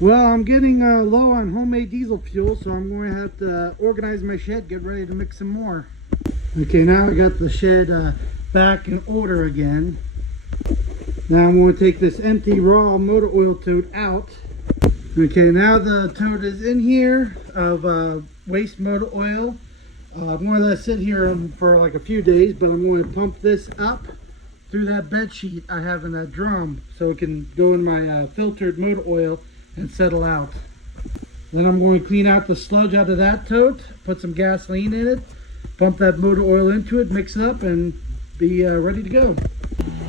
Well, I'm getting low on homemade diesel fuel, so I'm going to have to organize my shed, get ready to mix some more. Okay, now I got the shed back in order again. Now I'm going to take this empty raw motor oil tote out. Okay, now the tote is in here of waste motor oil. I'm going to let it sit here for like a few days, but I'm going to pump this up through that bed sheet I have in that drum so it can go in my filtered motor oil and settle out. Then I'm going to clean out the sludge out of that tote, put some gasoline in it, pump that motor oil into it, mix it up, and be ready to go.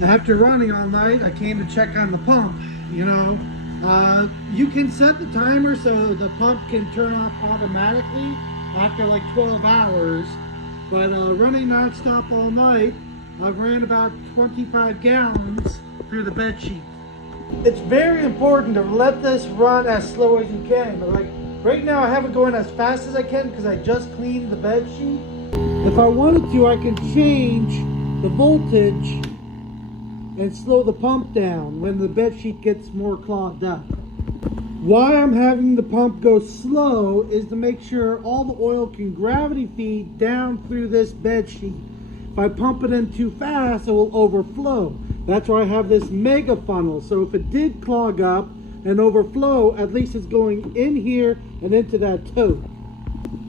After running all night, I came to check on the pump. You know, you can set the timer so the pump can turn off automatically after like 12 hours, but running non-stop all night, I've ran about 25 gallons through the bed sheet. It's very important to let this run as slow as you can. But like right now I have it going as fast as I can because I just cleaned the bed sheet. If I wanted to, I can change the voltage and slow the pump down when the bed sheet gets more clogged up. Why I'm having the pump go slow is to make sure all the oil can gravity feed down through this bed sheet. If I pump it in too fast, it will overflow. That's why I have this mega funnel. So if it did clog up and overflow, at least it's going in here and into that tote.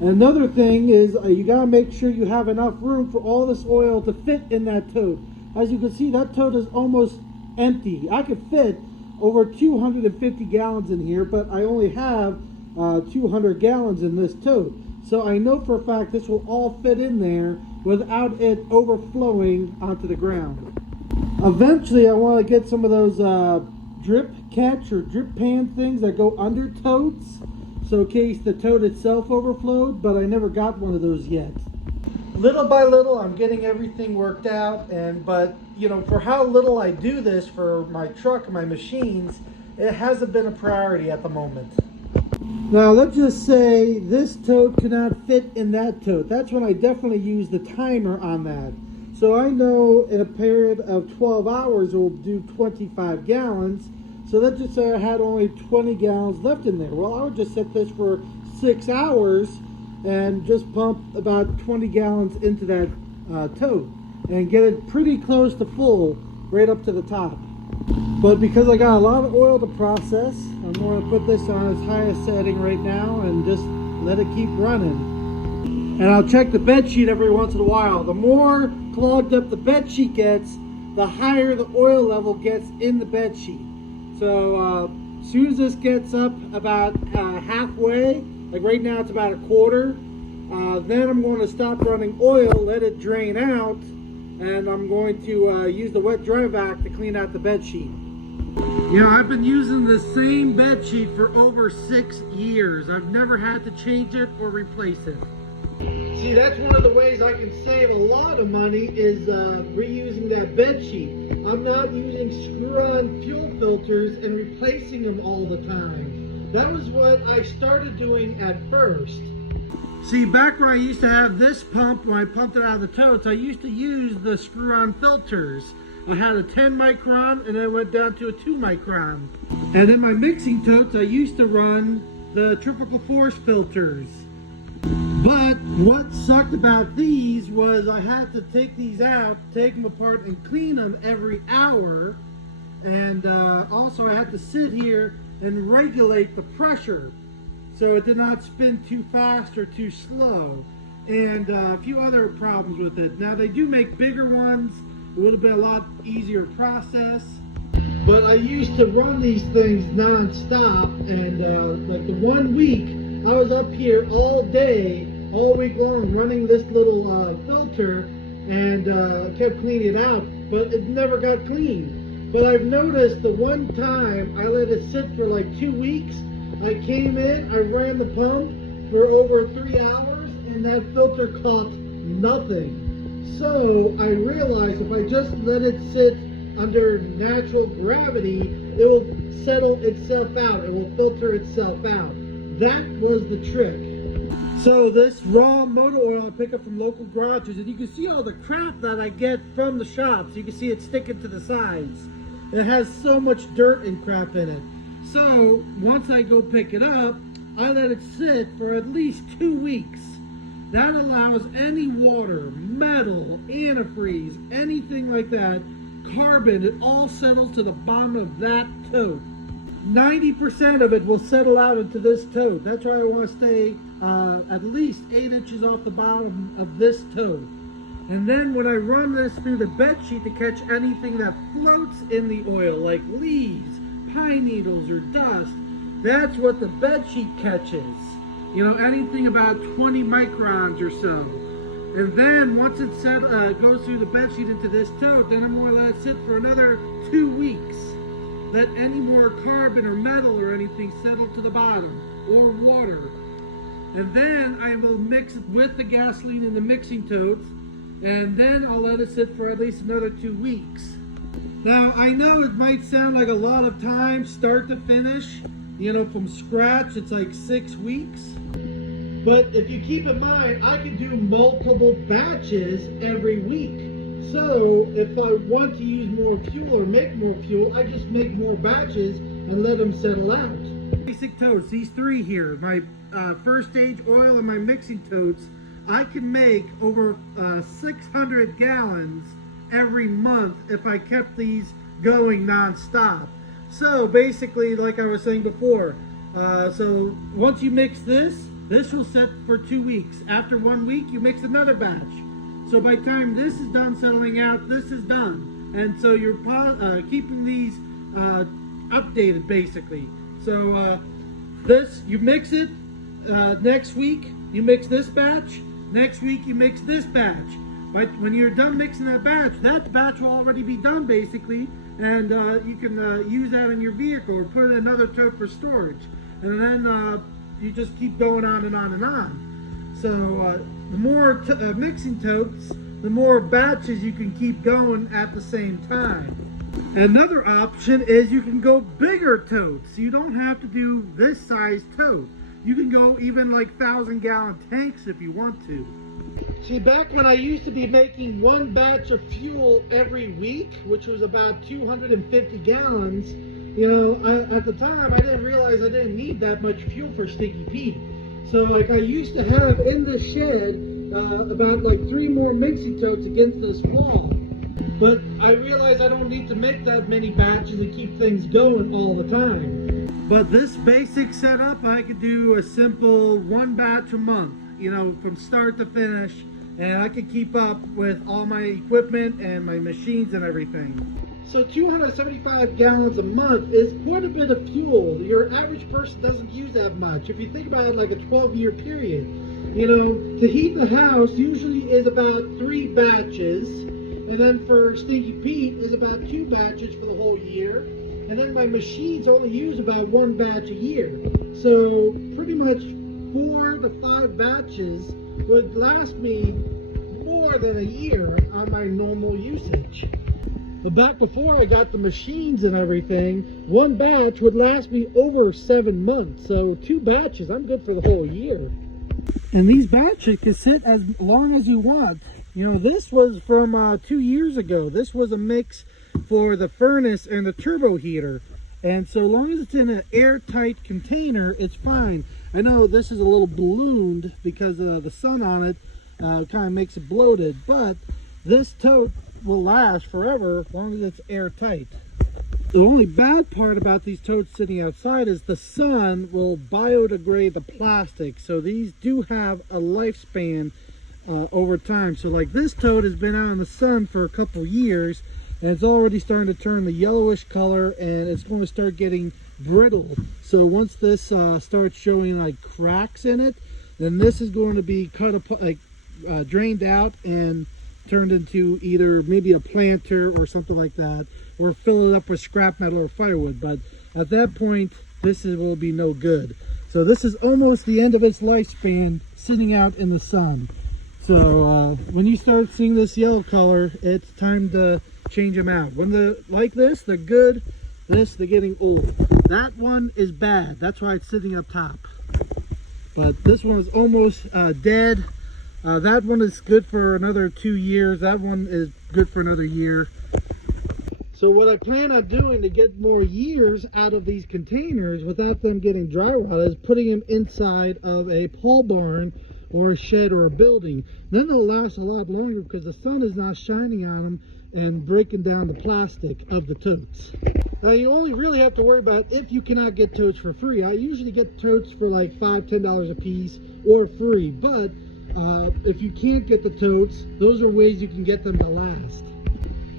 And another thing is you gotta make sure you have enough room for all this oil to fit in that tote. As you can see, that tote is almost empty. I could fit over 250 gallons in here, but I only have 200 gallons in this tote. So I know for a fact this will all fit in there without it overflowing onto the ground. Eventually I want to get some of those drip catch or drip pan things that go under totes, so in case the tote itself overflowed, but I never got one of those yet. Little by little I'm getting everything worked out, but you know, for how little I do this for my truck and my machines, it hasn't been a priority at the moment. Now let's just say this tote cannot fit in that tote. That's when I definitely use the timer on that. So I know in a period of 12 hours it will do 25 gallons. So let's just say I had only 20 gallons left in there. Well, I would just set this for 6 hours and just pump about 20 gallons into that tote and get it pretty close to full right up to the top. But because I got a lot of oil to process, I'm going to put this on its highest setting right now and just let it keep running. And I'll check the bed sheet every once in a while. The more clogged up the bed sheet gets, the higher the oil level gets in the bed sheet. So as soon as this gets up about halfway, like right now it's about a quarter, then I'm going to stop running oil, let it drain out, and I'm going to use the wet dry vac to clean out the bed sheet. You know, I've been using the same bed sheet for over 6 years. I've never had to change it or replace it. See, that's one of the ways I can save a lot of money is reusing that bed sheet. I'm not using screw-on fuel filters and replacing them all the time. That was what I started doing at first. See, back where I used to have this pump, when I pumped it out of the totes, I used to use the screw-on filters. I had a 10 micron and then it went down to a 2 micron. And in my mixing totes, I used to run the triple force filters. But what sucked about these was I had to take these out, take them apart and clean them every hour. And also I had to sit here and regulate the pressure so it did not spin too fast or too slow. And a few other problems with it. Now they do make bigger ones. It would have been a lot easier process. But I used to run these things non-stop, and like the 1 week, I was up here all day, all week long, running this little filter, and kept cleaning it out, but it never got clean. But I've noticed the one time I let it sit for like 2 weeks, I came in, I ran the pump for over 3 hours, and that filter caught nothing. So I realized if I just let it sit under natural gravity, it will settle itself out. It will filter itself out. That was the trick. So this raw motor oil I pick up from local garages, and you can see all the crap that I get from the shops. You can see it sticking to the sides. It has so much dirt and crap in it. So once I go pick it up, I let it sit for at least 2 weeks. That allows any water, metal, antifreeze, anything like that, carbon, it all settles to the bottom of that tote. 90% of it will settle out into this tote. That's why I want to stay at least 8 inches off the bottom of this tote. And then when I run this through the bed sheet to catch anything that floats in the oil, like leaves, pine needles, or dust, that's what the bed sheet catches. You know, anything about 20 microns or so. And then once it goes through the bed sheet into this tote, then I'm going to let it sit for another 2 weeks. Let any more carbon or metal or anything settle to the bottom, or water. And then I will mix it with the gasoline in the mixing totes, and then I'll let it sit for at least another 2 weeks. Now, I know it might sound like a lot of time, start to finish. You know, from scratch, it's like 6 weeks. But if you keep in mind, I can do multiple batches every week. So if I want to use more fuel or make more fuel, I just make more batches and let them settle out. Basic totes, these 3 here, my first stage oil and my mixing totes, I can make over 600 gallons every month if I kept these going non-stop. So basically, like I was saying before, so once you mix this will set for 2 weeks. After 1 week, you mix another batch. So by the time this is done settling out, this is done. And so you're keeping these updated basically. So this, you mix it, next week you mix this batch, next week you mix this batch. But when you're done mixing that batch will already be done basically, and you can use that in your vehicle or put it in another tote for storage. And then you just keep going on and on and on. So the more mixing totes, the more batches you can keep going at the same time. Another option is you can go bigger totes. You don't have to do this size tote. You can go even like 1,000-gallon tanks if you want to. See, back when I used to be making 1 batch of fuel every week, which was about 250 gallons, you know, at the time I didn't realize I didn't need that much fuel for Stinky Pete. So like I used to have in the shed about like 3 more mixing totes against this wall. But I realized I don't need to make that many batches and keep things going all the time. But this basic setup, I could do a simple 1 batch a month, you know, from start to finish, and I could keep up with all my equipment and my machines and everything. So 275 gallons a month is quite a bit of fuel. Your average person doesn't use that much. If you think about it like a 12-year period, you know, to heat the house usually is about 3 batches, and then for Stinky Pete is about 2 batches for the whole year, and then my machines only use about 1 batch a year. So pretty much 4 to 5 batches would last me more than a year on my normal usage. But back before I got the machines and everything, 1 batch would last me over 7 months. So 2 batches, I'm good for the whole year. And these batches can sit as long as you want. You know, this was from 2 years ago. This was a mix for the furnace and the turbo heater. And so long as it's in an airtight container, it's fine. I know this is a little ballooned because the sun on it kind of makes it bloated, but this tote will last forever as long as it's airtight. The only bad part about these totes sitting outside is the sun will biodegrade the plastic, so these do have a lifespan over time. So like this tote has been out in the sun for a couple years, and it's already starting to turn the yellowish color, and it's going to start getting brittle. So once this starts showing like cracks in it, then this is going to be cut apart, like drained out and turned into either maybe a planter or something like that, or fill it up with scrap metal or firewood. But at that point, will be no good. So this is almost the end of its lifespan sitting out in the sun. So when you start seeing this yellow color, it's time to change them out. When they're like this, they're good. This, they're getting old. That one is bad. That's why it's sitting up top. But this one is almost dead. That one is good for another 2 years. That one is good for another year. So what I plan on doing to get more years out of these containers without them getting dry rotted is putting them inside of a pole barn or a shed or a building. Then they'll last a lot longer because the sun is not shining on them and breaking down the plastic of the totes. Now you only really have to worry about if you cannot get totes for free. I usually get totes for like $5–10 a piece or free, but if you can't get the totes, those are ways you can get them to last.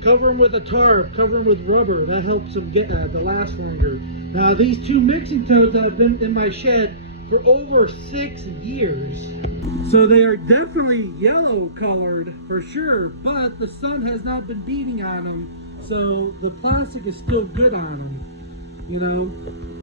Cover them with a tarp, cover them with rubber. That helps them get to last longer. Now these two mixing totes have been in my shed for over 6 years. So they are definitely yellow colored for sure, but the sun has not been beating on them, so the plastic is still good on them, you know.